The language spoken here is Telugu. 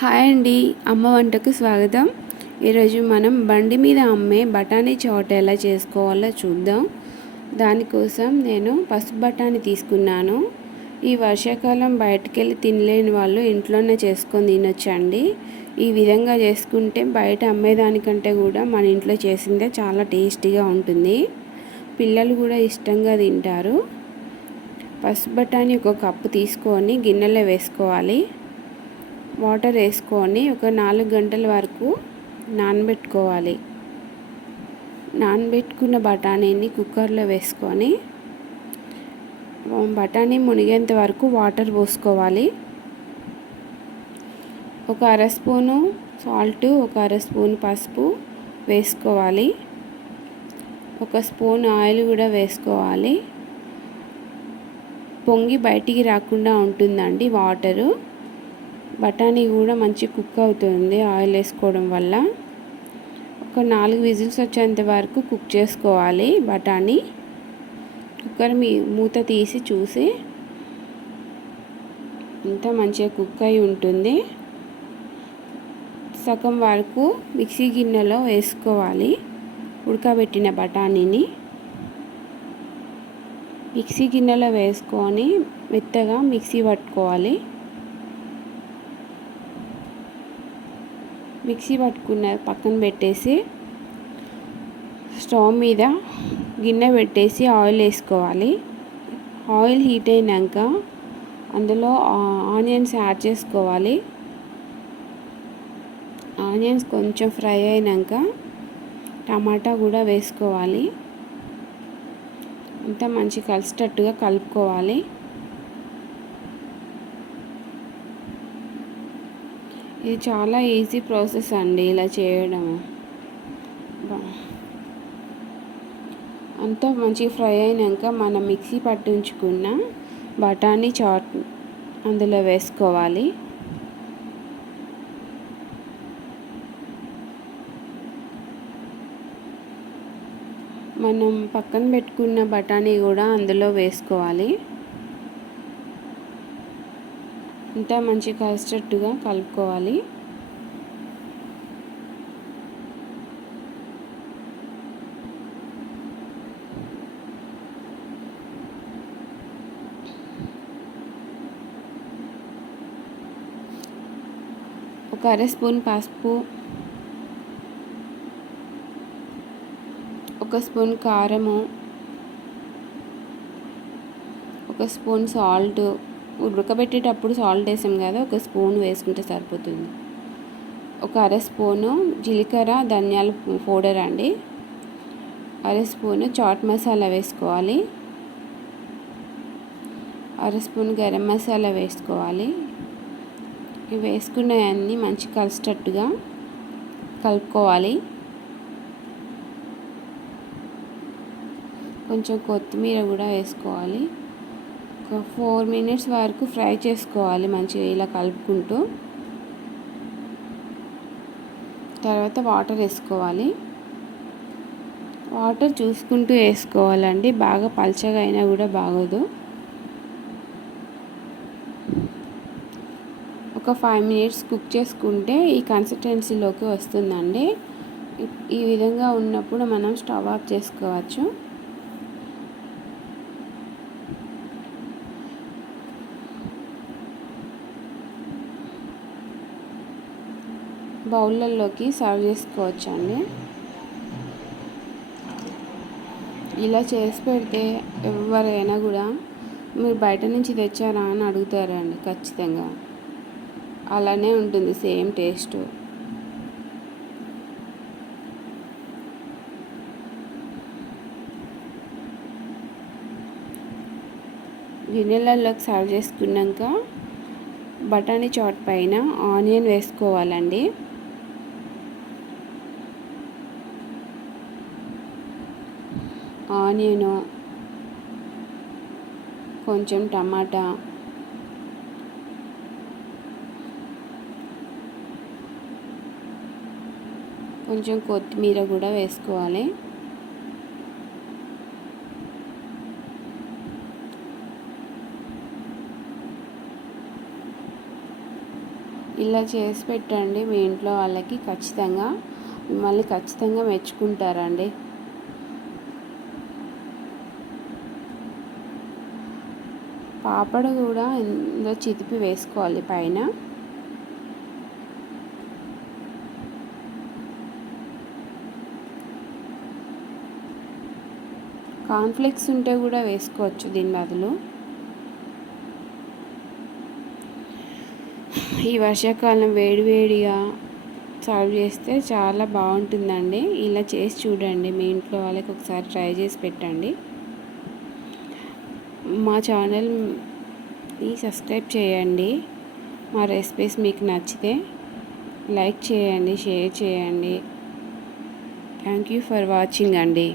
హాయ్ అండి. అమ్మ వంటకు స్వాగతం. ఈరోజు మనం బండి మీద అమ్మే బఠానీ చోట ఎలా చేసుకోవాలో చూద్దాం. దానికోసం నేను పసుపు బఠానీ తీసుకున్నాను. ఈ వర్షాకాలం బయటకు వెళ్ళి తినలేని వాళ్ళు ఇంట్లోనే చేసుకొని తినొచ్చండి ఈ విధంగా చేసుకుంటే బయట అమ్మేదానికంటే కూడా మన ఇంట్లో చేసిందే చాలా టేస్టీగా ఉంటుంది. పిల్లలు కూడా ఇష్టంగా తింటారు. పసుపు బఠానీ ఒక కప్పు తీసుకొని గిన్నెలో వేసుకోవాలి. వాటర్ వేసుకొని ఒక నాలుగు గంటల వరకు నానబెట్టుకోవాలి. నానబెట్టుకున్న బఠానీని కుక్కర్లో వేసుకొని బఠానీ మునిగేంత వరకు వాటర్ పోసుకోవాలి. ఒక అర స్పూను సాల్ట్ ఒక అర స్పూన్ పసుపు వేసుకోవాలి. ఒక స్పూన్ ఆయిల్ కూడా వేసుకోవాలి. పొంగి బయటికి రాకుండా ఉంటుందండి వాటరు. బఠానీ కూడా మంచి కుక్ అవుతుంది ఆయిల్ వేసుకోవడం వల్ల. ఒక నాలుగు విజిల్స్ వచ్చేంత వరకు కుక్ చేసుకోవాలి బఠానీ. కుక్కర్ మీ మూత తీసి చూసి. అంతా మంచిగా కుక్ అయి ఉంటుంది. సగం వరకు మిక్సీ గిన్నెలో వేసుకోవాలి ఉడకబెట్టిన బఠానీని. మిక్సీ గిన్నెలో వేసుకొని మెత్తగా మిక్సీ పట్టుకోవాలి. మిక్సీ పట్టుకున్న పక్కన పెట్టేసి స్టవ్ మీద గిన్నె పెట్టేసి ఆయిల్ వేసుకోవాలి. ఆయిల్ హీట్ అయినాక అందులో ఆనియన్స్ యాడ్ చేసుకోవాలి. ఆనియన్స్ కొంచెం ఫ్రై అయినాక టమాటా కూడా వేసుకోవాలి. అంతా మంచి కలిసేటట్టుగా కలుపుకోవాలి. ఇది చాలా ఈజీ ప్రాసెస్ అండి ఇలా చేయడం. అంతా మంచిగా ఫ్రై అయినాక మనం మిక్సీ పట్టించుకున్న బఠానీ చాట్ అందులో వేసుకోవాలి. మనం పక్కన పెట్టుకున్న బఠానీ కూడా అందులో వేసుకోవాలి. అంతా మంచి కలిసేటట్టుగా కలుపుకోవాలి. ఒక అర స్పూన్ పసుపు ఒక స్పూన్ కారము ఒక స్పూన్ సాల్ట్ ఉడకబెట్టేటప్పుడు సాల్ట్ వేసాం కదా ఒక స్పూన్ వేసుకుంటే సరిపోతుంది. ఒక అర స్పూను జీలకర్ర ధనియాల పౌడర్ అండి. అర స్పూను చాట్ మసాలా వేసుకోవాలి. అర స్పూన్ గరం మసాలా వేసుకోవాలి. ఇవి వేసుకున్నవన్నీ మంచి కలిసేటట్టుగా కలుపుకోవాలి. కొంచెం కొత్తిమీర కూడా వేసుకోవాలి. ఒక ఫోర్ మినిట్స్ వరకు ఫ్రై చేసుకోవాలి మంచిగా ఇలా కలుపుకుంటూ. తర్వాత వాటర్ వేసుకోవాలి. వాటర్ చూసుకుంటూ వేసుకోవాలండి. బాగా పల్చగా అయినా కూడా బాగోదు. ఒక ఫైవ్ మినిట్స్ కుక్ చేసుకుంటే ఈ కన్సిస్టెన్సీలోకి వస్తుందండి. ఈ విధంగా ఉన్నప్పుడు మనం స్టవ్ ఆఫ్ చేసుకోవచ్చు. బౌళ్ళల్లోకి సర్వ్ చేసుకోవచ్చండి ఇలా చేసి పెడితే ఎవరైనా కూడా మీరు బయట నుంచి తెచ్చారా అని అడుగుతారండి ఖచ్చితంగా. అలానే ఉంటుంది సేమ్ టేస్ట్. గిన్నెలలోకి సర్వ్ చేసుకున్నాక బఠానీ చాట్ పైన ఆనియన్ వేసుకోవాలండి. ఆనియను కొంచెం టమాటా కొంచెం కొత్తిమీర కూడా వేసుకోవాలి. ఇలా చేసి పెట్టండి మీ ఇంట్లో వాళ్ళకి ఖచ్చితంగా మిమ్మల్ని ఖచ్చితంగా మెచ్చుకుంటారండి. పాపడ కూడా ఇందులో చితిపి వేసుకోవాలి పైన. కాన్ఫ్లెక్స్ ఉంటే కూడా వేసుకోవచ్చు దీని బదులు. ఈ వర్షాకాలం వేడివేడిగా సర్వ్ చేస్తే చాలా బాగుంటుందండి. ఇలా చేసి చూడండి మీ ఇంట్లో వాళ్ళకి ఒకసారి ట్రై చేసి పెట్టండి. మా ఛానల్ని సబ్స్క్రైబ్ చేయండి. మా రెసిపీస్ మీకు నచ్చితే లైక్ చేయండి షేర్ చేయండి. థ్యాంక్ యూ ఫర్ వాచింగ్ అండి.